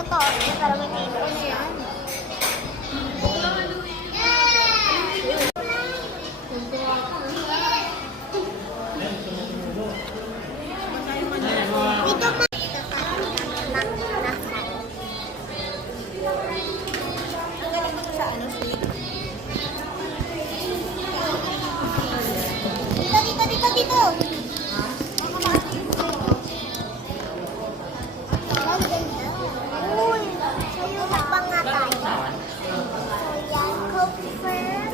na to. Para mag-ito na yan. Dito ma. Ang galing mo sa ano? Dito. Uy, sa'yo na pa nga tayo. So, yan, confirm.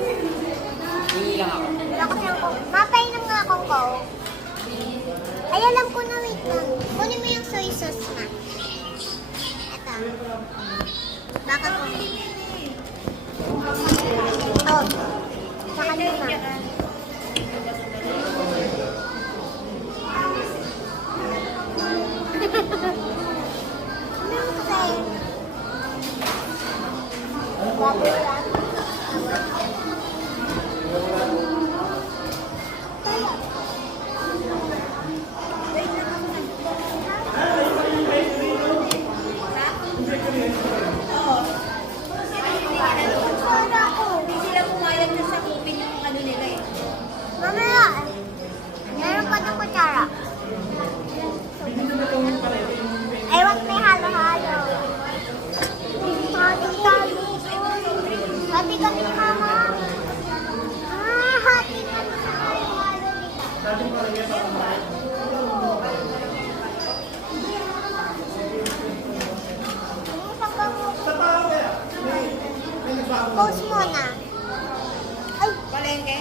Hindi lang ako. Wala kasi ang coke. Mapainom nga akong coke. Ay, alam ko na, wait lang. Kunin mo yung soy sauce na. Ito. Baka kunin. Ito. Sa kanina. Mamaya, meron pa ng kutsara. I want may halo-halo. Hati tayo. Hati kami ni Mama. Hati kami sa halo-halo nila. Post mo na. Ay, Palengke?